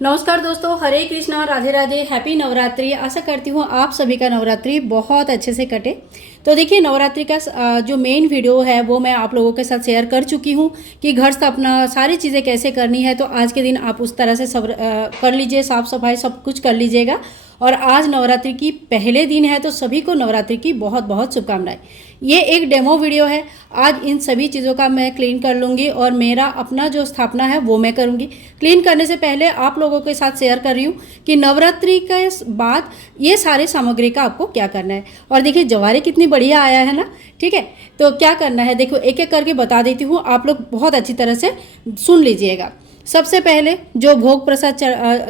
नमस्कार दोस्तों, हरे कृष्णा, राधे राधे, हैप्पी नवरात्रि। आशा करती हूँ आप सभी का नवरात्रि बहुत अच्छे से कटे। तो देखिए, नवरात्रि का जो मेन वीडियो है वो मैं आप लोगों के साथ शेयर कर चुकी हूँ कि घर स्थापना सारी चीज़ें कैसे करनी है। तो आज के दिन आप उस तरह से सब कर लीजिए, साफ़ सफाई सब कुछ कर लीजिएगा। और आज नवरात्रि की पहले दिन है, तो सभी को नवरात्रि की बहुत बहुत शुभकामनाएं। ये एक डेमो वीडियो है। आज इन सभी चीज़ों का मैं क्लीन कर लूँगी और मेरा अपना जो स्थापना है वो मैं करूँगी। क्लीन करने से पहले आप लोगों के साथ शेयर कर रही हूँ कि नवरात्रि के बाद ये सारे सामग्री का आपको क्या करना है। और देखिए, जवारे कितनी बढ़िया आया है ना। ठीक है, तो क्या करना है देखो, एक एक करके बता देती हूँ, आप लोग बहुत अच्छी तरह से सुन लीजिएगा। सबसे पहले जो भोग प्रसाद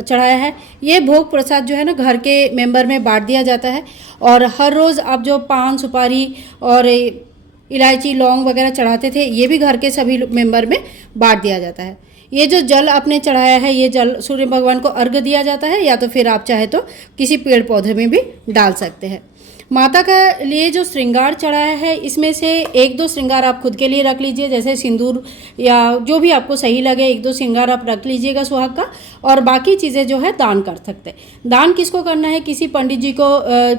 चढ़ाया है, ये भोग प्रसाद जो है ना घर के मेंबर में बांट दिया जाता है। और हर रोज़ आप जो पान सुपारी और इलायची लौंग वगैरह चढ़ाते थे, ये भी घर के सभी मेंबर में बांट दिया जाता है। ये जो जल आपने चढ़ाया है, ये जल सूर्य भगवान को अर्घ दिया जाता है, या तो फिर आप चाहे तो किसी पेड़ पौधे में भी डाल सकते हैं। माता का लिए जो श्रृंगार चढ़ाया है, इसमें से एक दो श्रृंगार आप खुद के लिए रख लीजिए, जैसे सिंदूर या जो भी आपको सही लगे, एक दो श्रृंगार आप रख लीजिएगा सुहाग का। और बाकी चीज़ें जो है दान कर सकते हैं। दान किसको करना है? किसी पंडित जी को,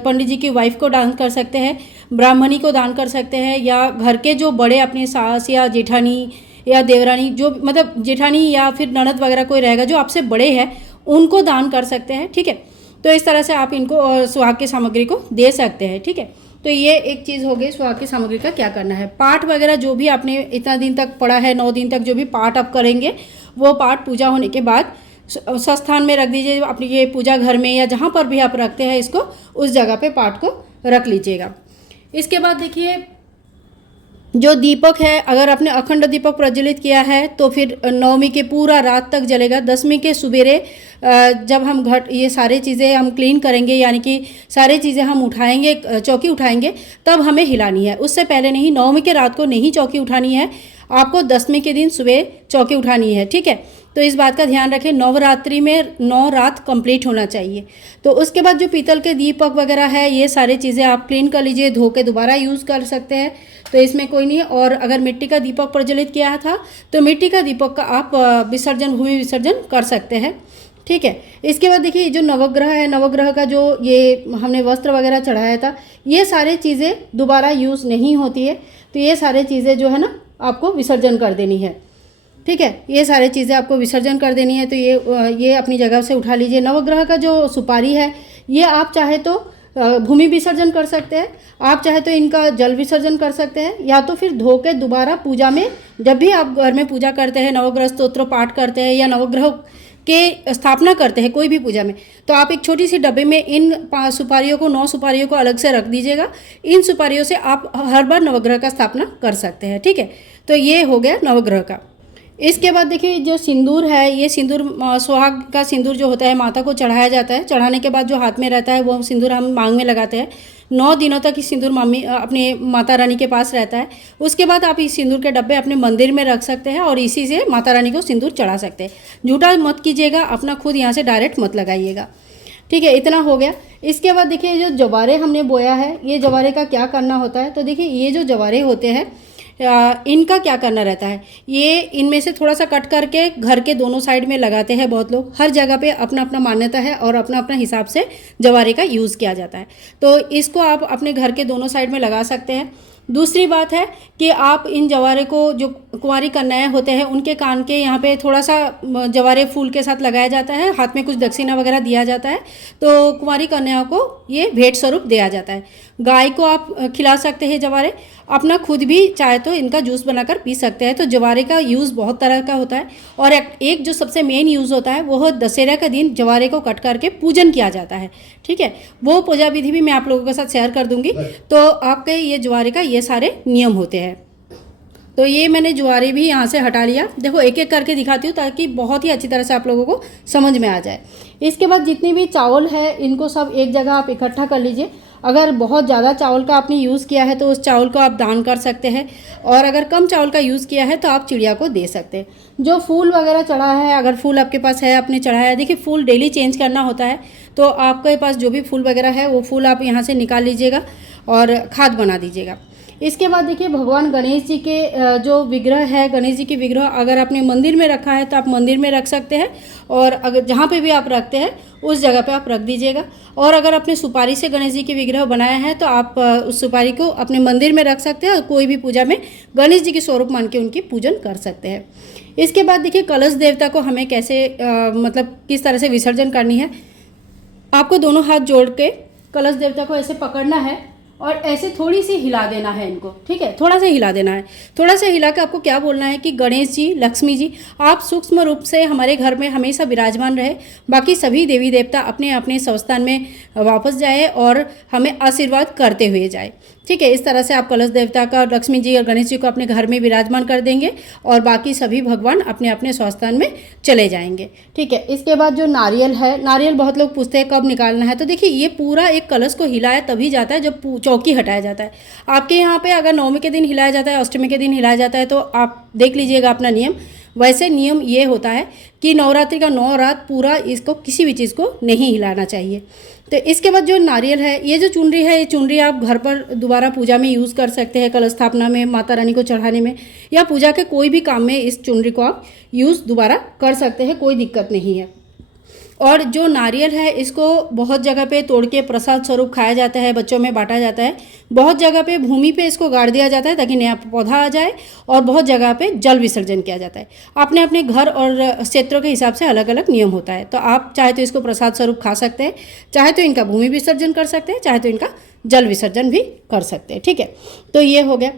पंडित जी की वाइफ को दान कर सकते हैं, ब्राह्मणी को दान कर सकते हैं, या घर के जो बड़े अपने सास या जेठानी या देवरानी, जो मतलब जेठानी या फिर ननद वगैरह कोई रहेगा जो आपसे बड़े हैं, उनको दान कर सकते हैं। ठीक है, तो इस तरह से आप इनको सुहाग की सामग्री को दे सकते हैं। ठीक है, तो ये एक चीज़ हो गई सुहाग की सामग्री का क्या करना है। पाठ वगैरह जो भी आपने इतना दिन तक पढ़ा है, 9 दिन तक जो भी पाठ आप करेंगे, वो पाठ पूजा होने के बाद संस्थान में रख दीजिए, अपनी ये पूजा घर में या जहाँ पर भी आप रखते हैं इसको, उस जगह पे पाठ को रख लीजिएगा। इसके बाद देखिए, जो दीपक है, अगर आपने अखंड दीपक प्रज्वलित किया है तो फिर नवमी के पूरा रात तक जलेगा। दसवीं के सुबेरे जब हम घट ये सारी चीज़ें हम क्लीन करेंगे, यानी कि सारी चीज़ें हम उठाएंगे, चौकी उठाएंगे, तब हमें हिलानी है। उससे पहले नहीं, नवमी के रात को नहीं चौकी उठानी है, आपको दसवीं के दिन सुबह चौकी उठानी है। ठीक है, तो इस बात का ध्यान रखें। नवरात्रि में 9 रात कंप्लीट होना चाहिए। तो उसके बाद जो पीतल के दीपक वगैरह है, ये सारी चीज़ें आप क्लीन कर लीजिए, धो के दोबारा यूज़ कर सकते हैं, तो इसमें कोई नहीं। और अगर मिट्टी का दीपक प्रज्वलित किया था तो मिट्टी का दीपक का आप विसर्जन, भूमि विसर्जन कर सकते हैं। ठीक है, इसके बाद देखिए, जो नवग्रह है, नवग्रह का जो ये हमने वस्त्र वगैरह चढ़ाया था, ये सारी चीज़ें दोबारा यूज़ नहीं होती है, तो ये सारी चीज़ें जो है ना आपको विसर्जन कर देनी है। ठीक है, ये सारी चीज़ें आपको विसर्जन कर देनी है, तो ये अपनी जगह से उठा लीजिए। नवग्रह का जो सुपारी है, ये आप चाहे तो भूमि विसर्जन कर सकते हैं, आप चाहे तो इनका जल विसर्जन कर सकते हैं, या तो फिर धो के दोबारा पूजा में, जब भी आप घर में पूजा करते हैं, नवग्रह स्तोत्र पाठ करते हैं या नवग्रह के स्थापना करते हैं कोई भी पूजा में, तो आप एक छोटी सी डब्बे में इन 5 सुपारियों को, 9 सुपारियों को अलग से रख दीजिएगा। इन सुपारियों से आप हर बार नवग्रह का स्थापना कर सकते हैं। ठीक है, तो ये हो गया नवग्रह का। इसके बाद देखिए, जो सिंदूर है, ये सिंदूर सुहाग का सिंदूर जो होता है माता को चढ़ाया जाता है। चढ़ाने के बाद जो हाथ में रहता है वो सिंदूर हम मांग में लगाते हैं। 9 दिनों तक इस सिंदूर मम्मी अपने माता रानी के पास रहता है। उसके बाद आप इस सिंदूर के डब्बे अपने मंदिर में रख सकते हैं और इसी से माता रानी को सिंदूर चढ़ा सकते हैं। झूठा मत कीजिएगा, अपना खुद यहाँ से डायरेक्ट मत लगाइएगा। ठीक है, इतना हो गया। इसके बाद देखिए, जो जवारे हमने बोया है, ये जवारे का क्या करना होता है। तो देखिए, ये जो जवारे होते हैं, इनका क्या करना रहता है, ये इनमें से थोड़ा सा कट करके घर के दोनों साइड में लगाते हैं बहुत लोग। हर जगह पे अपना अपना मान्यता है और अपना अपना हिसाब से जवारे का यूज़ किया जाता है, तो इसको आप अपने घर के दोनों साइड में लगा सकते हैं। दूसरी बात है कि आप इन जवारे को, जो कुंवारी कन्याएं होते हैं, उनके कान के यहाँ पे थोड़ा सा जवारे फूल के साथ लगाया जाता है, हाथ में कुछ दक्षिणा वगैरह दिया जाता है, तो कुंवारी कन्याओं को ये भेंट स्वरूप दिया जाता है। गाय को आप खिला सकते हैं जवारे, अपना खुद भी चाहे तो इनका जूस बनाकर पी सकते हैं। तो जवारे का यूज़ बहुत तरह का होता है, और एक जो सबसे मेन यूज़ होता है वो दशहरा का दिन जवारे को कट करके पूजन किया जाता है। ठीक है, वो पूजा विधि भी मैं आप लोगों के साथ शेयर कर दूंगी। तो आपके ये जवारे का ये सारे नियम होते हैं। तो ये मैंने ज्वारे भी यहाँ से हटा लिया। देखो, एक एक करके दिखाती हूँ ताकि बहुत ही अच्छी तरह से आप लोगों को समझ में आ जाए। इसके बाद जितनी भी चावल है, इनको सब एक जगह आप इकट्ठा कर लीजिए। अगर बहुत ज़्यादा चावल का आपने यूज़ किया है तो उस चावल को आप दान कर सकते हैं, और अगर कम चावल का यूज़ किया है तो आप चिड़िया को दे सकते हैं। जो फूल वगैरह चढ़ा है, अगर फूल आपके पास है, आपने चढ़ाया है, देखिए फूल डेली चेंज करना होता है, तो आपके पास जो भी फूल वगैरह है वो फूल आप यहाँ से निकाल लीजिएगा और खाद बना दीजिएगा। इसके बाद देखिए भगवान गणेश जी के जो विग्रह है, गणेश जी की विग्रह अगर आपने मंदिर में रखा है तो आप मंदिर में रख सकते हैं, और अगर जहाँ पे भी आप रखते हैं उस जगह पे आप रख दीजिएगा। और अगर आपने सुपारी से गणेश जी की विग्रह बनाया है तो आप उस सुपारी को अपने मंदिर में रख सकते हैं और कोई भी पूजा में गणेश जी के स्वरूप मान के उनकी पूजन कर सकते हैं। इसके बाद देखिए कलश देवता को हमें कैसे मतलब किस तरह से विसर्जन करनी है। आपको दोनों हाथ जोड़ के कलश देवता को ऐसे पकड़ना है और ऐसे थोड़ी सी हिला देना है इनको, ठीक है, थोड़ा सा हिला देना है। थोड़ा सा हिला के आपको क्या बोलना है कि गणेश जी, लक्ष्मी जी, आप सूक्ष्म रूप से हमारे घर में हमेशा विराजमान रहे, बाकी सभी देवी देवता अपने अपने स्वस्थान में वापस जाए और हमें आशीर्वाद करते हुए जाए, ठीक है। इस तरह से आप कलश देवता का, लक्ष्मी जी और गणेश जी को अपने घर में विराजमान कर देंगे और बाकी सभी भगवान अपने अपने स्वस्थान में चले जाएंगे, ठीक है। इसके बाद जो नारियल है, नारियल बहुत लोग पूछते हैं कब निकालना है, तो देखिए ये पूरा एक कलश को हिलाया तभी जाता है जब चौकी हटाया जाता है। आपके यहाँ पे अगर नवमी के दिन हिलाया जाता है, अष्टमी के दिन हिलाया जाता है, तो आप देख लीजिएगा अपना नियम। वैसे नियम ये होता है कि नवरात्रि का 9 रात पूरा इसको किसी भी चीज़ को नहीं हिलाना चाहिए। तो इसके बाद जो नारियल है, ये जो चुनरी है, ये चुनरी आप घर पर दोबारा पूजा में यूज़ कर सकते हैं, कलश स्थापना में, माता रानी को चढ़ाने में, या पूजा के कोई भी काम में इस चुनरी को आप यूज़ दोबारा कर सकते हैं, कोई दिक्कत नहीं है। और जो नारियल है इसको बहुत जगह पे तोड़ के प्रसाद स्वरूप खाया जाता है, बच्चों में बांटा जाता है। बहुत जगह पे भूमि पे इसको गाड़ दिया जाता है ताकि नया पौधा आ जाए, और बहुत जगह पे जल विसर्जन किया जाता है। अपने अपने घर और क्षेत्रों के हिसाब से अलग अलग नियम होता है। तो आप चाहे तो इसको प्रसाद स्वरूप खा सकते हैं, चाहे तो इनका भूमि विसर्जन कर सकते हैं, चाहे तो इनका जल विसर्जन भी कर सकते हैं, ठीक है। तो ये हो गया।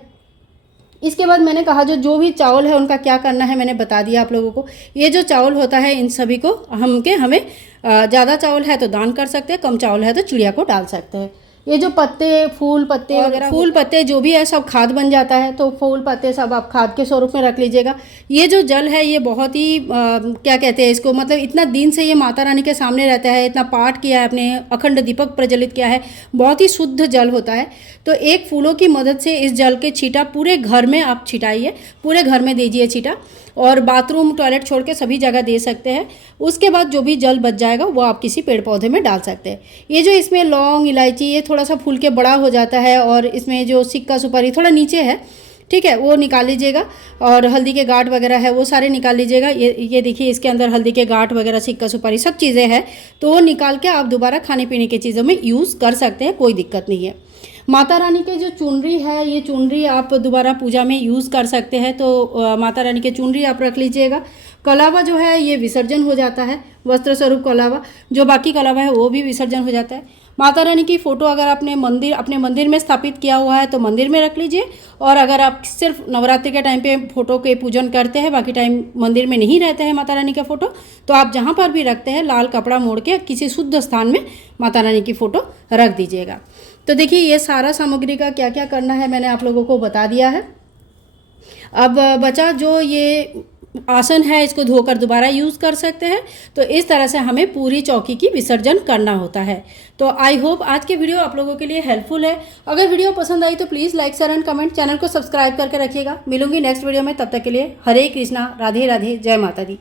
इसके बाद मैंने कहा जो भी चावल है उनका क्या करना है मैंने बता दिया आप लोगों को। ये जो चावल होता है इन सभी को हमें ज़्यादा चावल है तो दान कर सकते हैं, कम चावल है तो चिड़िया को डाल सकते हैं। ये जो पत्ते, फूल पत्ते वगैरह, फूल पत्ते जो भी है सब खाद बन जाता है, तो फूल पत्ते सब आप खाद के स्वरूप में रख लीजिएगा। ये जो जल है ये बहुत ही क्या कहते हैं इसको, मतलब इतना दिन से ये माता रानी के सामने रहता है, इतना पाठ किया है आपने, अखंड दीपक प्रज्वलित किया है, बहुत ही शुद्ध जल होता है। तो एक फूलों की मदद से इस जल के छींटा पूरे घर में आप छिटाइए, पूरे घर में दीजिए छींटा, और बाथरूम टॉयलेट छोड़ के सभी जगह दे सकते हैं। उसके बाद जो भी जल बच जाएगा वो आप किसी पेड़ पौधे में डाल सकते हैं। ये जो इसमें लौंग, इलायची, ये थोड़ा सा फूल के बड़ा हो जाता है, और इसमें जो सिक्का सुपारी थोड़ा नीचे है, ठीक है, वो निकाल लीजिएगा। और हल्दी के गांठ वगैरह है वो सारे निकाल लीजिएगा। ये देखिए इसके अंदर हल्दी के गांठ वगैरह, सिक्का सुपारी सब चीज़ें हैं, तो वो निकाल के आप दोबारा खाने पीने की चीज़ों में यूज़ कर सकते हैं, कोई दिक्कत नहीं है। माता रानी के जो चुनरी है, ये चुनरी आप दोबारा पूजा में यूज़ कर सकते हैं, तो माता रानी के चुनरी आप रख लीजिएगा। कलावा जो है ये विसर्जन हो जाता है, वस्त्र स्वरूप कलावा, जो बाकी कलावा है वो भी विसर्जन हो जाता है। माता रानी की फ़ोटो अगर अपने मंदिर में स्थापित किया हुआ है तो मंदिर में रख लीजिए, और अगर आप सिर्फ नवरात्रि के टाइम पे फ़ोटो के पूजन करते हैं, बाकी टाइम मंदिर में नहीं रहते हैं माता रानी का फ़ोटो, तो आप जहाँ पर भी रखते हैं लाल कपड़ा मोड़ के किसी शुद्ध स्थान में माता रानी की फ़ोटो रख दीजिएगा। तो देखिए ये सारा सामग्री का क्या क्या करना है मैंने आप लोगों को बता दिया है। अब बचा जो ये आसन है, इसको धोकर दोबारा यूज़ कर सकते हैं। तो इस तरह से हमें पूरी चौकी की विसर्जन करना होता है। तो आई होप आज के वीडियो आप लोगों के लिए हेल्पफुल है। अगर वीडियो पसंद आई तो please like, share and comment, channel को सब्सक्राइब करके रखिएगा। मिलूंगी नेक्स्ट वीडियो में, तब तक के लिए हरे कृष्णा, राधे राधे, जय माता दी।